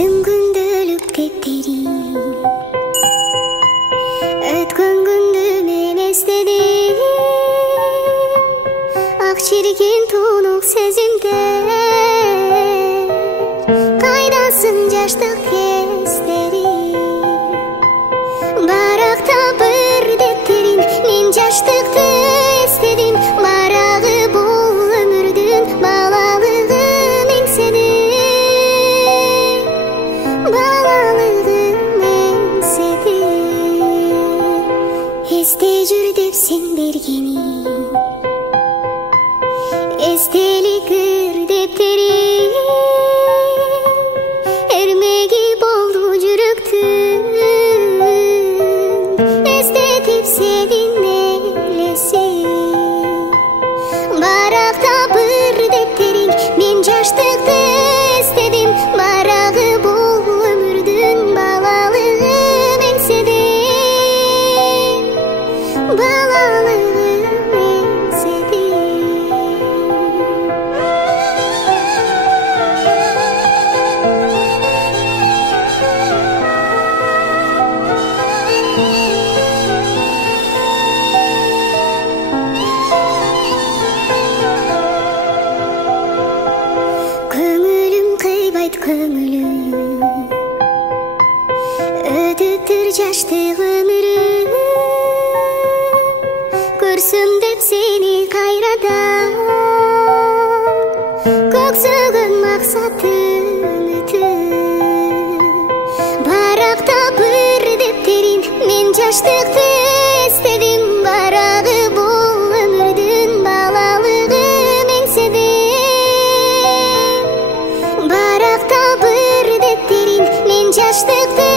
Өттім күнділік дептері, өткен күнді мен естедім, ақ шерген тұнық сезімдер, қайдасың жаштық кездері. Барақта бір дептерін, мен жаштықты естедім, барағы бұл өмірдің балалығын еңседім, балалығын еңседім. Есте жүр деп сен бергені, естелік ыр дептері, эрмеги болду жүрөктүн, эстетип сенин элесин. Баракта бир дептериң, мен жаштыкты эстедим, барагы бул өмүрдүн балалыгын еңседим, балалыгын еңседим. Көңілім қыйбайт көңілім, өтүптүр жаштык өмүрүм, көрсөм деп сени кайрадан, көксөгөн максатым үмүтүм. Баракта бир дептерин, мен жаштыкты эстедим, барагы бул өмүрдүн балалыгын еңседим. Баракта бир дептерин, мен жаштыкты